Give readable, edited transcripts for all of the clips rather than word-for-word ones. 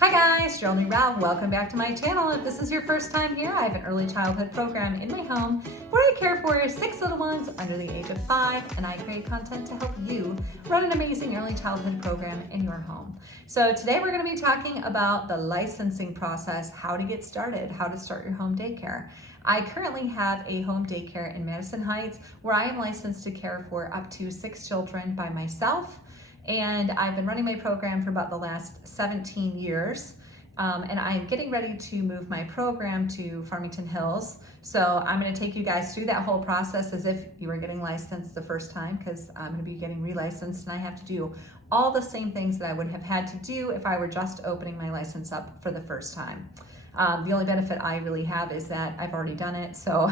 Hi guys, Jeremy Ralph. Welcome back to my channel. If this is your first time here, I have an early childhood program in my home where I care for 6 little ones under the age of 5, and I create content to help you run an amazing early childhood program in your home. So today we're going to be talking about the licensing process, how to get started, how to start your home daycare. I currently have a home daycare in Madison Heights where I am licensed to care for up to 6 children by myself. And I've been running my program for about the last 17 years. And I'm getting ready to move my program to Farmington Hills. So I'm going to take you guys through that whole process as if you were getting licensed the first time, because I'm going to be getting relicensed and I have to do all the same things that I would have had to do if I were just opening my license up for the first time. The only benefit I really have is that I've already done it, so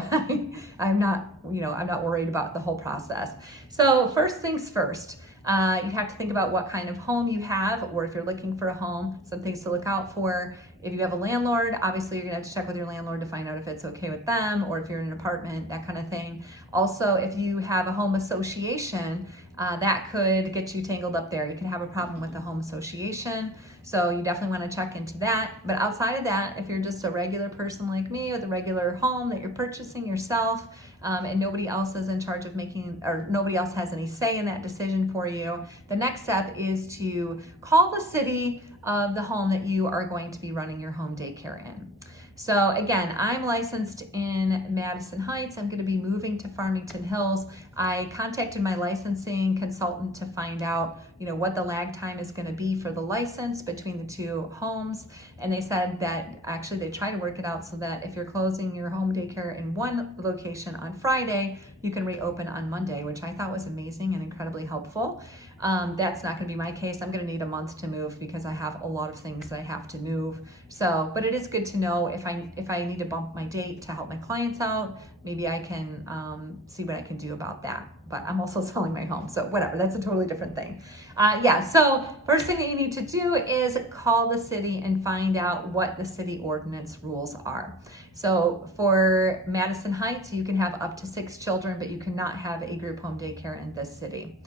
I'm not worried about the whole process. So first things first. You have to think about what kind of home you have, or if you're looking for a home, some things to look out for. If you have a landlord, obviously you're gonna have to check with your landlord to find out if it's okay with them, or if you're in an apartment, that kind of thing. Also, if you have a home association, that could get you tangled up there. You can have a problem with the home association, so you definitely want to check into that. But outside of that, if you're just a regular person like me with a regular home that you're purchasing yourself, and nobody else is in charge of making, or nobody else has any say in that decision for you, the next step is to call the city of the home that you are going to be running your home daycare in. So again, I'm licensed in Madison Heights. I'm going to be moving to Farmington Hills. I contacted my licensing consultant to find out, what the lag time is going to be for the license between the two homes. And they said that actually they try to work it out so that if you're closing your home daycare in one location on Friday, you can reopen on Monday, which I thought was amazing and incredibly helpful. That's not going to be my case. I'm going to need a month to move because I have a lot of things that I have to move. So, but it is good to know if I need to bump my date to help my clients out, maybe I can see what I can do about that. But I'm also selling my home, so whatever, that's a totally different thing. So first thing that you need to do is call the city and find out what the city ordinance rules are. So for Madison Heights, you can have up to 6 children, but you cannot have a group home daycare in this city.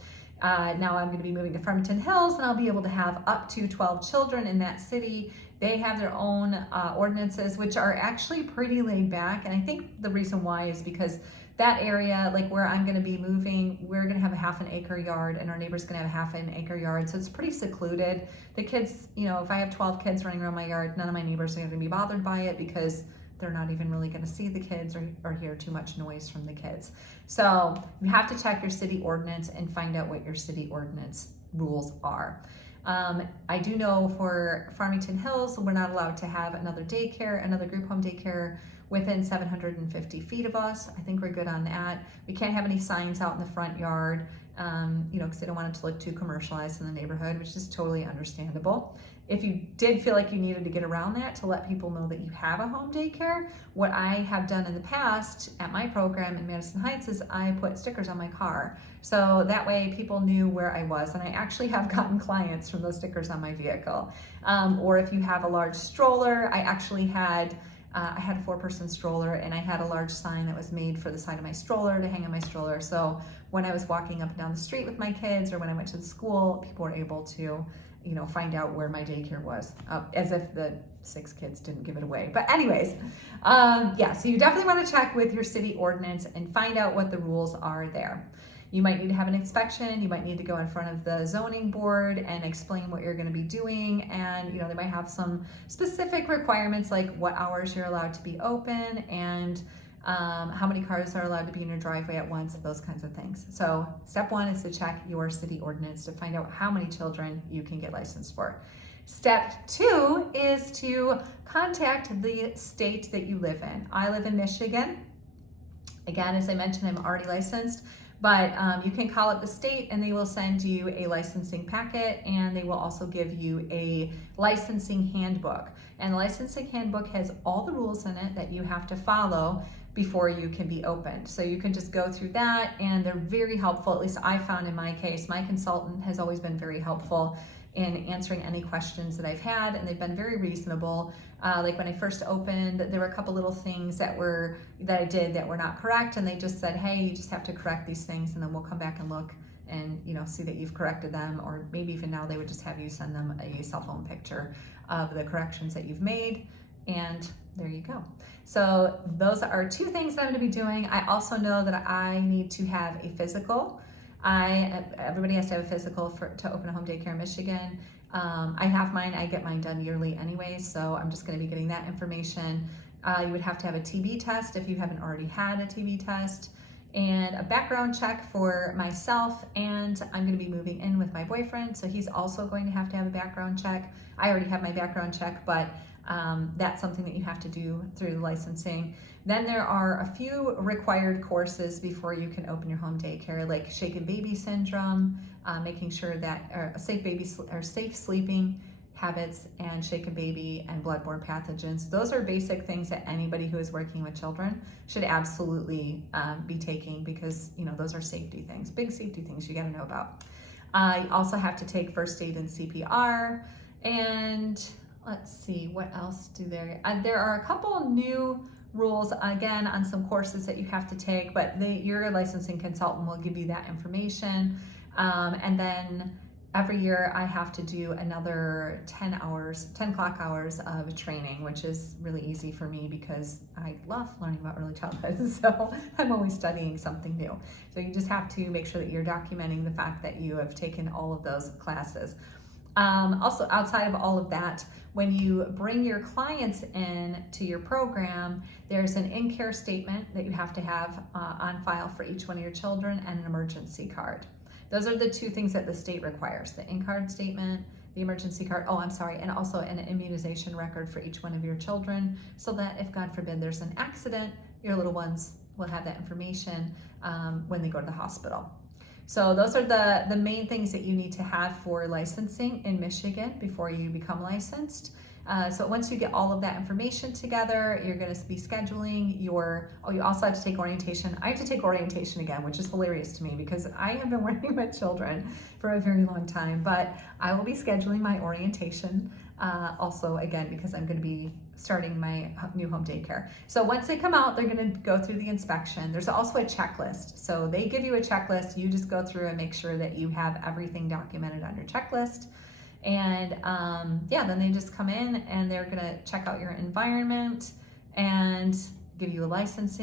Now I'm going to be moving to Farmington Hills, and I'll be able to have up to 12 children in that city. They have their own ordinances, which are actually pretty laid back. And I think the reason why is because that area, like where I'm going to be moving, we're going to have a half an acre yard, and our neighbor's going to have a half an acre yard. So it's pretty secluded. The kids, if I have 12 kids running around my yard, none of my neighbors are going to be bothered by it because they're not even really going to see the kids or hear too much noise from the kids. So you have to check your city ordinance and find out what your city ordinance rules are. I do know for Farmington Hills, we're not allowed to have another group home daycare within 750 feet of us. I think we're good on that. We can't have any signs out in the front yard, because they don't want it to look too commercialized in the neighborhood, which is totally understandable. If you did feel like you needed to get around that to let people know that you have a home daycare, what I have done in the past at my program in Madison Heights is I put stickers on my car. So that way people knew where I was, and I actually have gotten clients from those stickers on my vehicle. Or if you have a large stroller, I actually had I had a 4-person stroller, and I had a large sign that was made for the side of my stroller to hang on my stroller. So when I was walking up and down the street with my kids, or when I went to the school, people were able to, find out where my daycare was, as if the 6 kids didn't give it away. But anyways, so you definitely want to check with your city ordinance and find out what the rules are there. You might need to have an inspection. You might need to go in front of the zoning board and explain what you're going to be doing. And, they might have some specific requirements like what hours you're allowed to be open and how many cars are allowed to be in your driveway at once, those kinds of things. So step 1 is to check your city ordinance to find out how many children you can get licensed for. Step 2 is to contact the state that you live in. I live in Michigan. Again, as I mentioned, I'm already licensed. But you can call up the state and they will send you a licensing packet, and they will also give you a licensing handbook. And the licensing handbook has all the rules in it that you have to follow before you can be opened. So you can just go through that, and they're very helpful. At least I found in my case, my consultant has always been very helpful in answering any questions that I've had, and they've been very reasonable. Like when I first opened, there were a couple little things that I did that were not correct, and they just said, hey, you just have to correct these things, and then we'll come back and look and see that you've corrected them, or maybe even now they would just have you send them a cell phone picture of the corrections that you've made, and there you go. So those are 2 things that I'm going to be doing. I also know that I need to have a physical. Everybody has to have a physical to open a home daycare in Michigan. I have mine. I get mine done yearly anyway, so I'm just going to be getting that information. You would have to have a TB test if you haven't already had a TB test, and a background check for myself, and I'm going to be moving in with my boyfriend, so he's also going to have a background check. I already have my background check, but that's something that you have to do through the licensing. Then there are a few required courses before you can open your home daycare, like shaken baby syndrome, making sure that safe sleeping habits, and shaken baby, and bloodborne pathogens. Those are basic things that anybody who is working with children should absolutely be taking, because those are safety things, big safety things you got to know about. You also have to take first aid and CPR, and let's see, what else there are a couple new rules, again, on some courses that you have to take, but your licensing consultant will give you that information. And then every year I have to do another 10 clock hours of training, which is really easy for me because I love learning about early childhood. So I'm always studying something new. So you just have to make sure that you're documenting the fact that you have taken all of those classes. Also, outside of all of that, when you bring your clients in to your program, there's an in-care statement that you have to have on file for each one of your children, and an emergency card. Those are the 2 things that the state requires: the in-card statement, the emergency card, and also an immunization record for each one of your children, so that if, God forbid, there's an accident, your little ones will have that information when they go to the hospital. So those are the main things that you need to have for licensing in Michigan before you become licensed. So once you get all of that information together, you're going to be scheduling you also have to take orientation. I have to take orientation again, which is hilarious to me because I have been working with children for a very long time, but I will be scheduling my orientation also again, because I'm going to be starting my new home daycare. So once they come out, they're going to go through the inspection. There's also a checklist. So they give you a checklist. You just go through and make sure that you have everything documented on your checklist. And then they just come in and they're going to check out your environment and give you a license,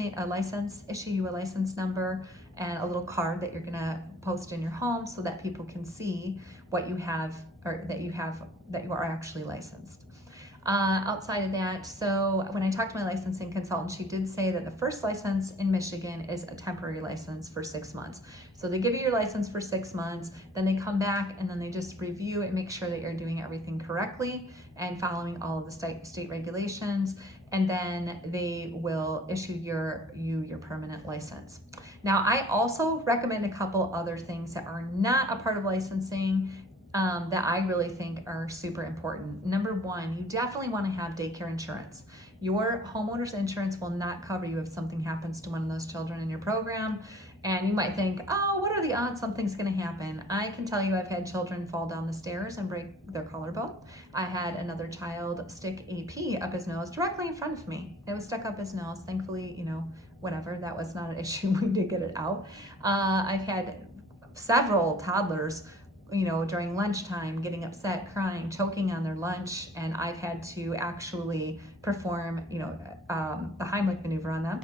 issue you a license number, and a little card that you're going to post in your home so that people can see what you have, or that you are actually licensed. Outside of that, so when I talked to my licensing consultant, she did say that the first license in Michigan is a temporary license for 6 months. So they give you your license for 6 months, then they come back and then they just review and make sure that you're doing everything correctly and following all of the state regulations, and then they will issue your permanent license. Now, I also recommend a couple other things that are not a part of licensing that I really think are super important. Number 1, you definitely want to have daycare insurance. Your homeowner's insurance will not cover you if something happens to one of those children in your program. And you might think, oh, what are the odds something's going to happen? I can tell you I've had children fall down the stairs and break their collarbone. I had another child stick a pea up his nose directly in front of me. It was stuck up his nose. Thankfully, whatever, that was not an issue. We did get it out. I've had several toddlers during lunchtime, getting upset, crying, choking on their lunch, and I've had to actually perform, the Heimlich maneuver on them.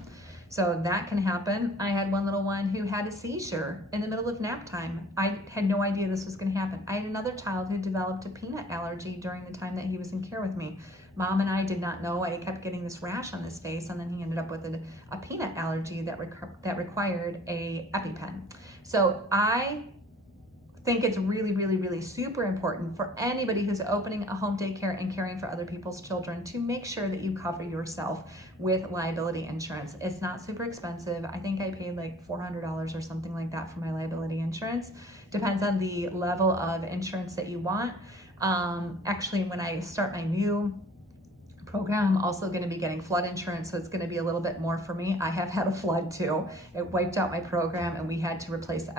So that can happen. I had one little one who had a seizure in the middle of nap time. I had no idea this was going to happen. I had another child who developed a peanut allergy during the time that he was in care with me. Mom and I did not know. I kept getting this rash on his face, and then he ended up with a peanut allergy that required a EpiPen. So I think it's really, really, really super important for anybody who's opening a home daycare and caring for other people's children to make sure that you cover yourself with liability insurance. It's not super expensive. I think I paid like $400 or something like that for my liability insurance. Depends on the level of insurance that you want. Actually, when I start my new program, I'm also going to be getting flood insurance, so it's going to be a little bit more for me. I have had a flood too. It wiped out my program, and we had to replace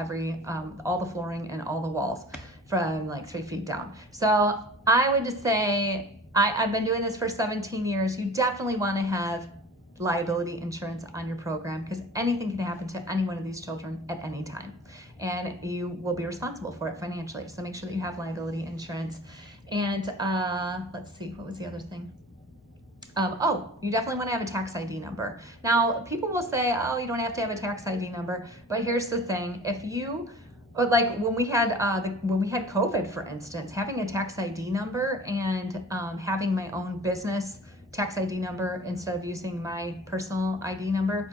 all the flooring and all the walls from like 3 feet down. So I would just say, I've been doing this for 17 years. You definitely want to have liability insurance on your program because anything can happen to any one of these children at any time. and you will be responsible for it financially. So make sure that you have liability insurance. And let's see, what was the other thing? You definitely want to have a tax ID number. Now, people will say, oh, you don't have to have a tax ID number, but here's the thing. If you, like when we had COVID, for instance, having a tax ID number and having my own business tax ID number instead of using my personal ID number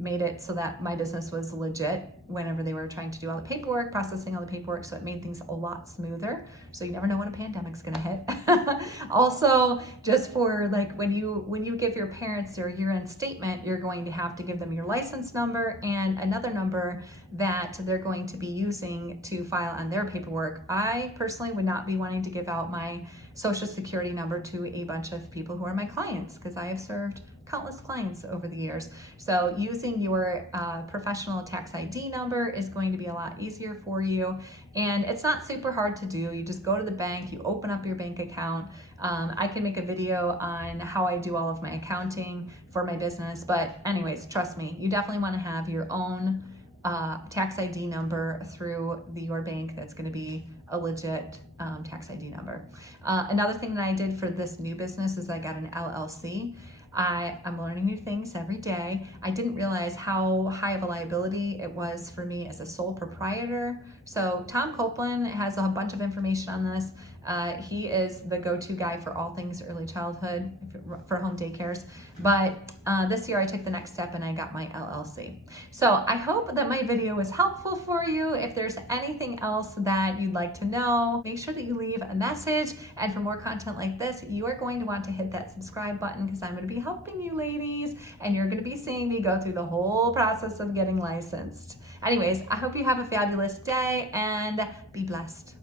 made it so that my business was legit whenever they were trying to do all the paperwork, processing all the paperwork, so it made things a lot smoother. So you never know when a pandemic's gonna hit. Also, just for like when you give your parents their year-end statement, you're going to have to give them your license number and another number that they're going to be using to file on their paperwork. I personally would not be wanting to give out my social security number to a bunch of people who are my clients, because I have served countless clients over the years. So using your professional tax ID number is going to be a lot easier for you. And it's not super hard to do. You just go to the bank, you open up your bank account. I can make a video on how I do all of my accounting for my business. But anyways, trust me, you definitely want to have your own tax ID number through your bank. That's going to be a legit tax ID number. Another thing that I did for this new business is I got an LLC. I'm learning new things every day. I didn't realize how high of a liability it was for me as a sole proprietor. So Tom Copeland has a bunch of information on this. He is the go-to guy for all things early childhood for home daycares. But this year I took the next step and I got my LLC. So I hope that my video was helpful for you. If there's anything else that you'd like to know, make sure that you leave a message. And for more content like this, you are going to want to hit that subscribe button, because I'm going to be helping you ladies and you're going to be seeing me go through the whole process of getting licensed. Anyways, I hope you have a fabulous day and be blessed.